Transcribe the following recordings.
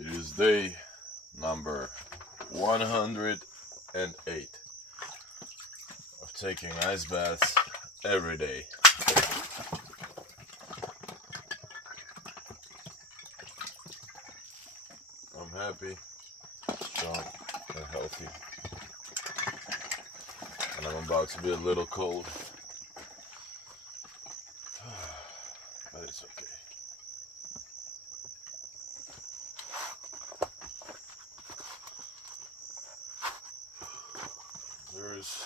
It is day number 108 of taking ice baths every day. I'm happy, strong, and healthy. And I'm about to be a little cold. But it's okay. There's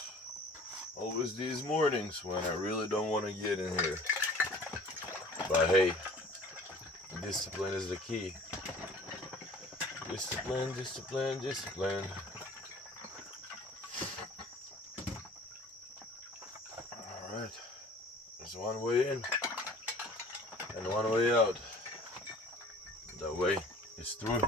always these mornings when I really don't want to get in here. But hey, discipline is the key. Discipline, discipline, discipline. Alright. There's one way in and one way out. The way is through.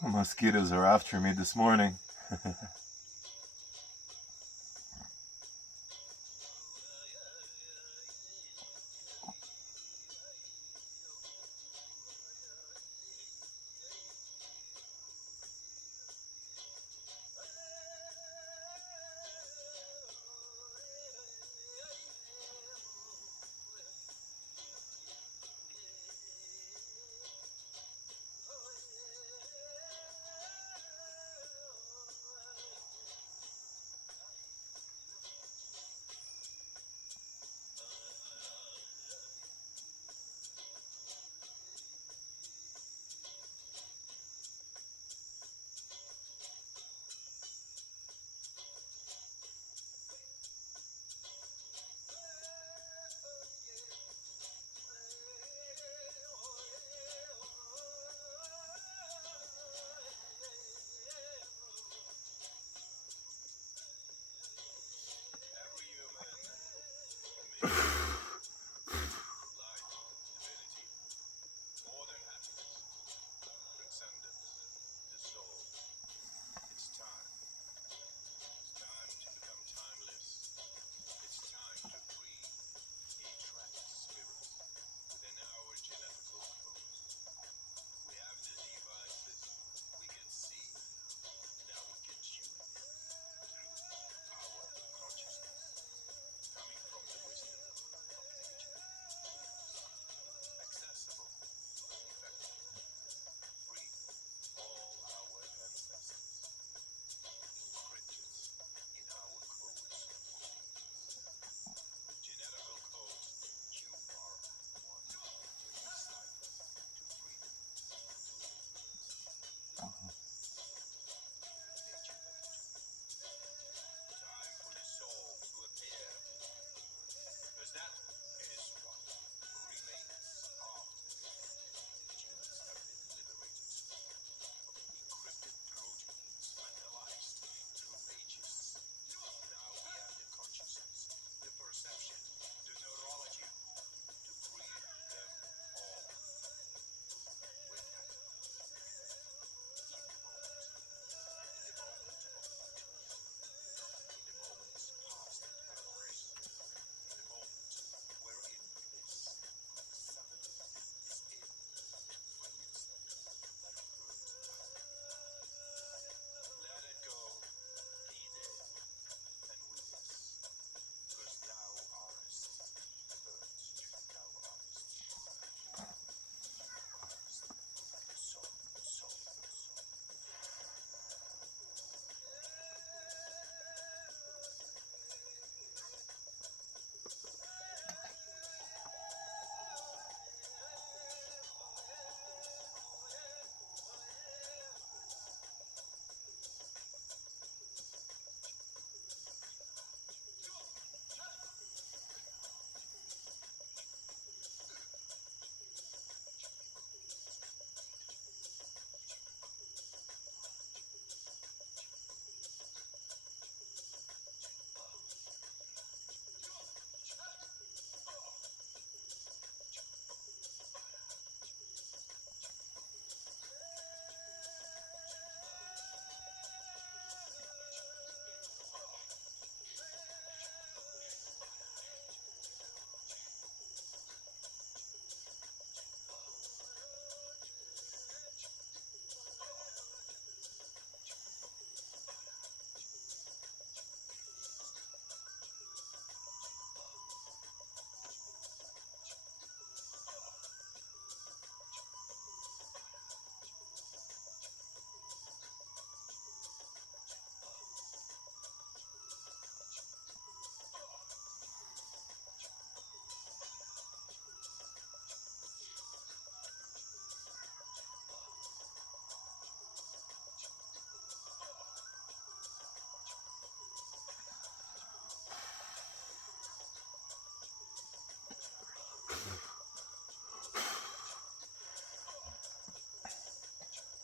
Mosquitoes are after me this morning.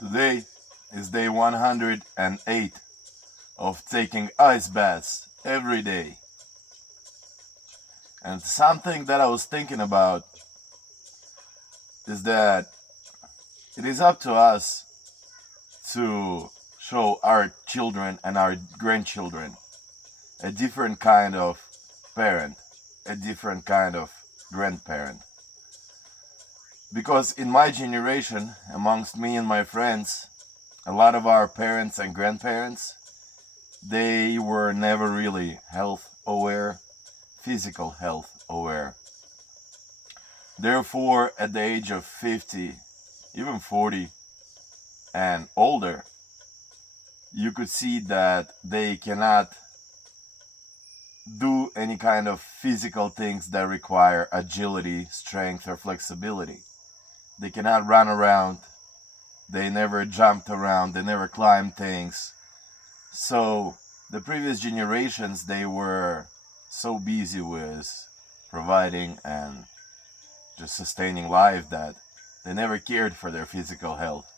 Today is day 108 of taking ice baths every day. And something that I was thinking about is that it is up to us to show our children and our grandchildren a different kind of parent, a different kind of grandparent. Because in my generation, amongst me and my friends, a lot of our parents and grandparents, they were never really health aware, physical health aware. Therefore, at the age of 50, even 40 and older, you could see that they cannot do any kind of physical things that require agility, strength, or flexibility. They cannot run around, they never jumped around, they never climbed things. So the previous generations, they were so busy with providing and just sustaining life that they never cared for their physical health.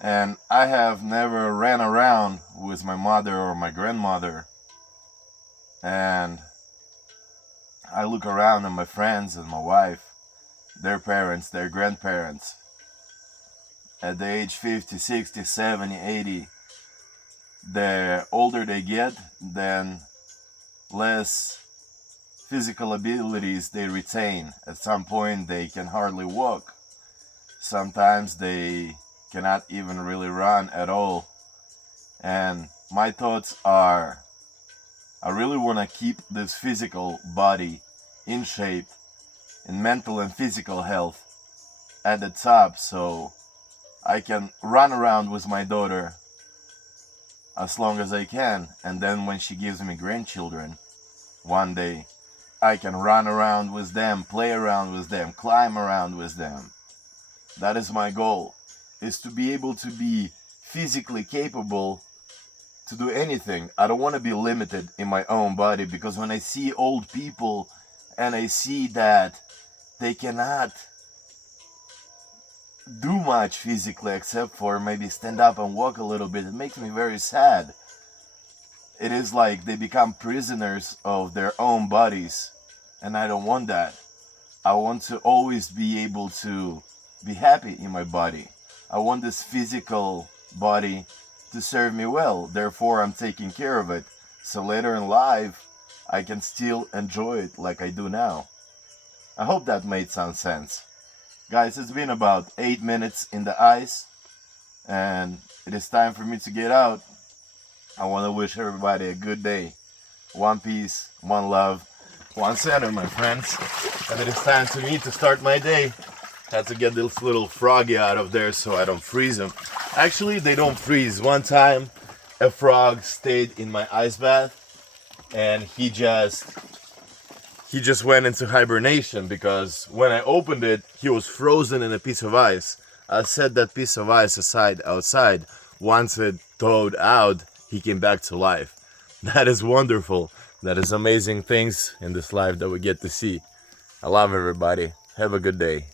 And I have never ran around with my mother or my grandmother, and I look around at my friends and my wife, their parents, their grandparents, at the age 50, 60, 70, 80, the older they get, then less physical abilities they retain. At some point they can hardly walk. Sometimes they cannot even really run at all. And my thoughts are, I really want to keep this physical body in shape, in mental and physical health at the top, so I can run around with my daughter as long as I can, and then when she gives me grandchildren, one day I can run around with them, play around with them, climb around with them. That is my goal, is to be able to be physically capable to do anything. I don't want to be limited in my own body, because when I see old people and I see that they cannot do much physically except for maybe stand up and walk a little bit, it makes me very sad. It is like they become prisoners of their own bodies, and I don't want that. I want to always be able to be happy in my body. I want this physical body to serve me well, therefore I'm taking care of it, so later in life I can still enjoy it like I do now. I hope that made some sense. Guys, it's been about 8 minutes in the ice, and it is time for me to get out. I want to wish everybody a good day. One peace, one love, one center, my friends. And it is time for me to start my day. I had to get this little froggy out of there so I don't freeze him. Actually, they don't freeze. One time, a frog stayed in my ice bath, and he just went into hibernation, because when I opened it, he was frozen in a piece of ice. I set that piece of ice aside outside. Once it thawed out, he came back to life. That is wonderful. That is amazing things in this life that we get to see. I love everybody. Have a good day.